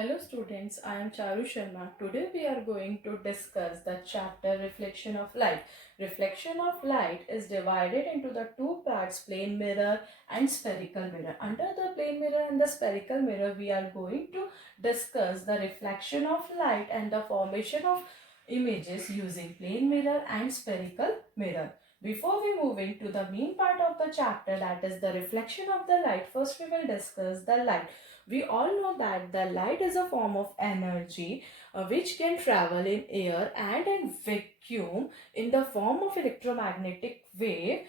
Hello students, I am Charu Sharma. Today we are going to discuss the chapter Reflection of Light. Reflection of light is divided into the two parts, plane mirror and spherical mirror. Under the plane mirror and the spherical mirror, we are going to discuss the reflection of light and the formation of images using plane mirror and spherical mirror. Before we move into the main part of the chapter, that is the reflection of the light, first we will discuss the light. We all know that the light is a form of energy which can travel in air and in vacuum in the form of electromagnetic wave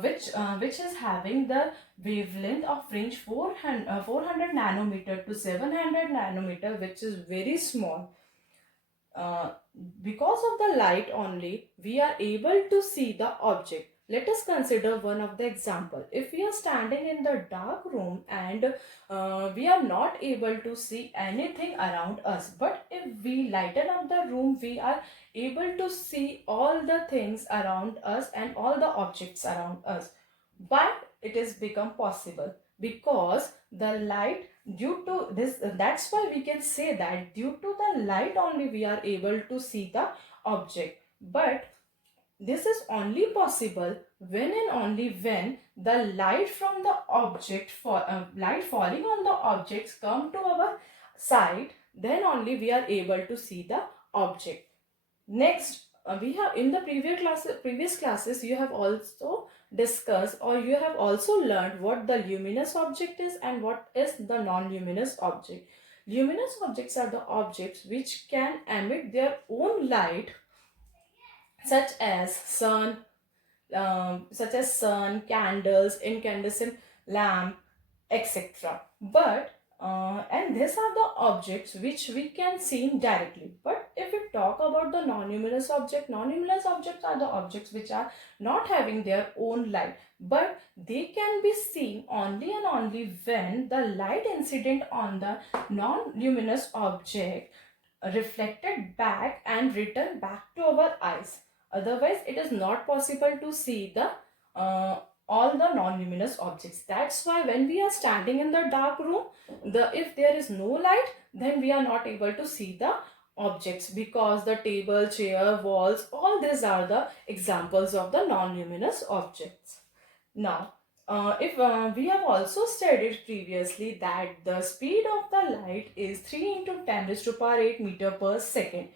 which is having the wavelength of range 400 nanometer to 700 nanometer, which is very small. uh, because of the light only, we are able to see the object. Let us consider one of the example. If we are standing in the dark room and we are not able to see anything around us, but if we lighten up the room, we are able to see all the things around us and all the objects around us. But it is become possible because the light, due to this, that's why we can say that due to the light only we are able to see the object. But this is only possible when and only when the light from the object for light falling on the objects come to our side, then only we are able to see the object. Next, we have in the previous classes you have also discussed, or you have also learned what the luminous object is and what is the non-luminous object. Luminous objects are the objects which can emit their own light, such as sun, candles, incandescent lamp, etc. But and these are the objects which we can see directly. But if we talk about the non-luminous object, non-luminous objects are the objects which are not having their own light, but they can be seen only and only when the light incident on the non-luminous object reflected back and returned back to our eyes. Otherwise, it is not possible to see the all the non-luminous objects. That's why when we are standing in the dark room, if there is no light, then we are not able to see the objects, because the table, chair, walls, all these are the examples of the non-luminous objects. Now, if we have also studied previously that the speed of the light is 3 into 10 raised to power 8 meter per second,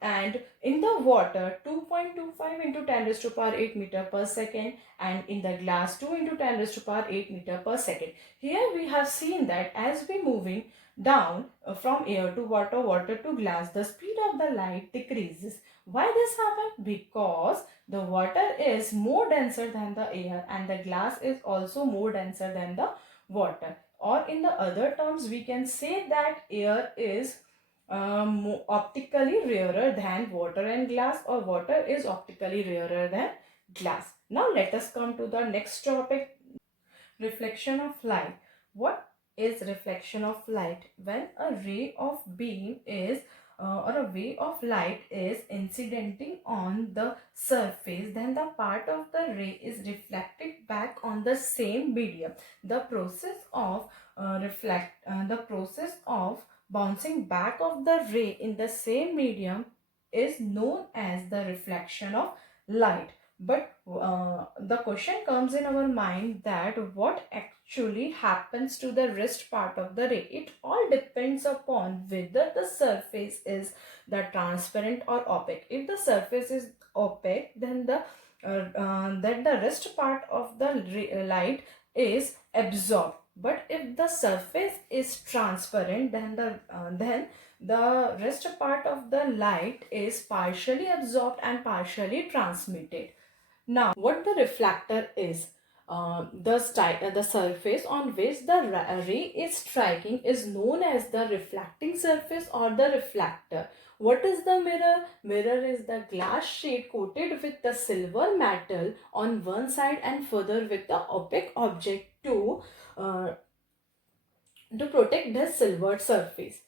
and in the water 2.25 into 10 raised to power 8 meter per second, and in the glass 2 into 10 raised to power 8 meter per second. Here we have seen that as we moving down from air to water, water to glass, the speed of the light decreases. Why this happen? Because the water is more denser than the air and the glass is also more denser than the water. Or in the other terms, we can say that air is optically rarer than water and glass, or water is optically rarer than glass. Now let us come to the next topic, reflection of light. What is reflection of light? When a ray of beam is or a ray of light is incidenting on the surface, then the part of the ray is reflected back on the same medium. The process of bouncing back of the ray in the same medium is known as the reflection of light. But the question comes in our mind that what actually happens to the rest part of the ray? It all depends upon whether the surface is the transparent or opaque. If the surface is opaque, then the rest part of the light is absorbed. But if the surface is transparent, then the rest part of the light is partially absorbed and partially transmitted. Now, what the reflector is? The surface on which the ray is striking is known as the reflecting surface or the reflector. What is the mirror? Mirror is the glass sheet coated with the silver metal on one side and further with the opaque object uh, to protect the silver surface.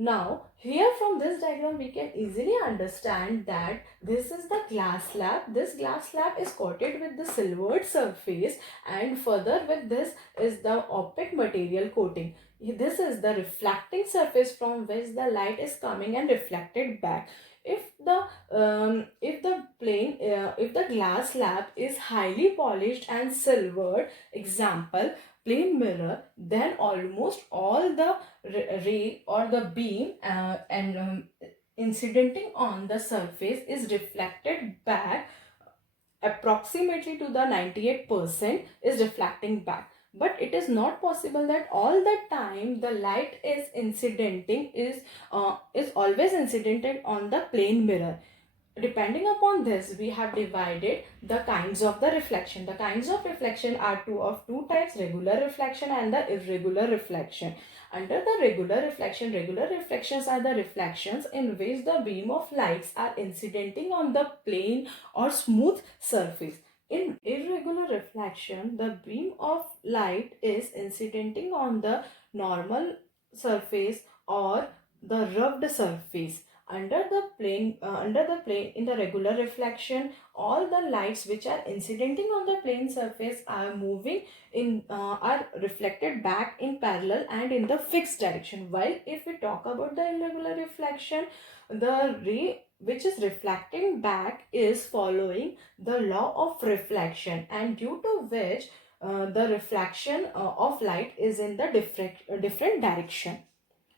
Now, here from this diagram we can easily understand that this is the glass slab. This glass slab is coated with the silvered surface, and further with this is the opaque material coating. This is the reflecting surface from which the light is coming and reflected back. If the glass slab is highly polished and silvered, example plane mirror, then almost all the ray or the beam and incidenting on the surface is reflected back. Approximately to the 98% is reflecting back, but it is not possible that all the time the light is always incidented on the plane mirror. Depending upon this, we have divided the kinds of the reflection. The kinds of reflection are two types: regular reflection and the irregular reflection. Under the regular reflections are the reflections in which the beam of lights are incidenting on the plane or smooth surface. In irregular reflection, the beam of light is incidenting on the normal surface or the rubbed surface. Under the plane in the regular reflection, all the lights which are incidenting on the plane surface are moving in are reflected back in parallel and in the fixed direction. While if we talk about the irregular reflection, the ray which is reflecting back is following the law of reflection, and due to which the reflection of light is in the different direction.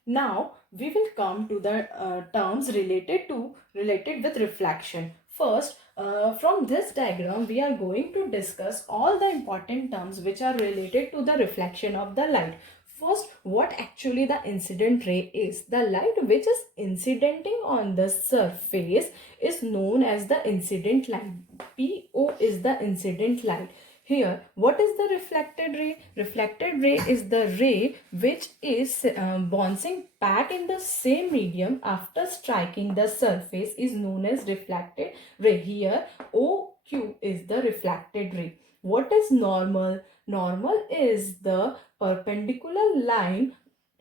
Now we will come to the terms related with reflection. First, from this diagram we are going to discuss all the important terms which are related to the reflection of the light. First, what actually the incident ray is. The light which is incidenting on the surface is known as the incident light. PO is the incident light. Here, what is the reflected ray? Reflected ray is the ray which is bouncing back in the same medium after striking the surface is known as reflected ray. Here, OQ is the reflected ray. What is normal? Normal is the perpendicular line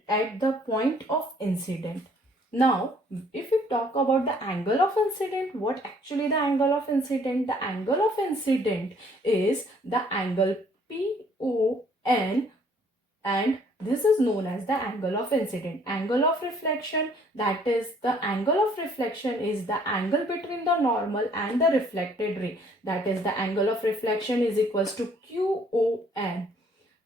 at the point of incident. Now, if we talk about the angle of incident, what actually the angle of incident? The angle of incident is the angle PON, and this is known as the angle of incident. Angle of reflection, that is the angle of reflection is the angle between the normal and the reflected ray. That is the angle of reflection is equals to QON.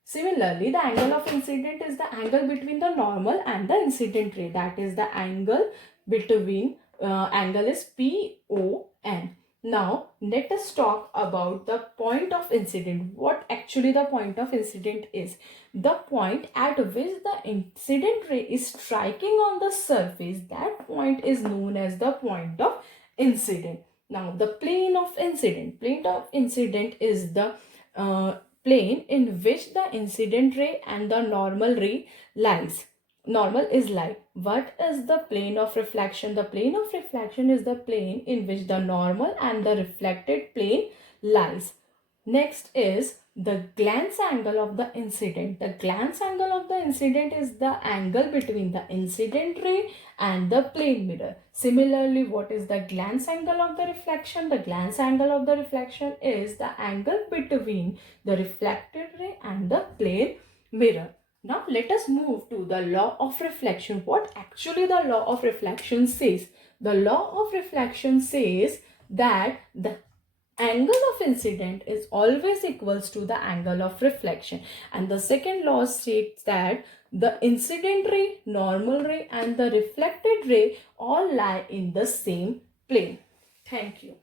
Similarly, the angle of incident is the angle between the normal and the incident ray. That is the angle between angle is PON. Now, let us talk about the point of incident. What actually the point of incident is? The point at which the incident ray is striking on the surface, that point is known as the point of incident. Now, the plane of incident. Plane of incident is the plane in which the incident ray and the normal ray lies. Normal is light. What is the plane of reflection? The plane of reflection is the plane in which the normal and the reflected plane lies. Next is the glance angle of the incident. The glance angle of the incident is the angle between the incident ray and the plane mirror. Similarly, what is the glance angle of the reflection? The glance angle of the reflection is the angle between the reflected ray and the plane mirror. Now let us move to the law of reflection. What actually the law of reflection says? The law of reflection says that the angle of incident is always equals to the angle of reflection, and the second law states that the incident ray, normal ray and the reflected ray all lie in the same plane. Thank you.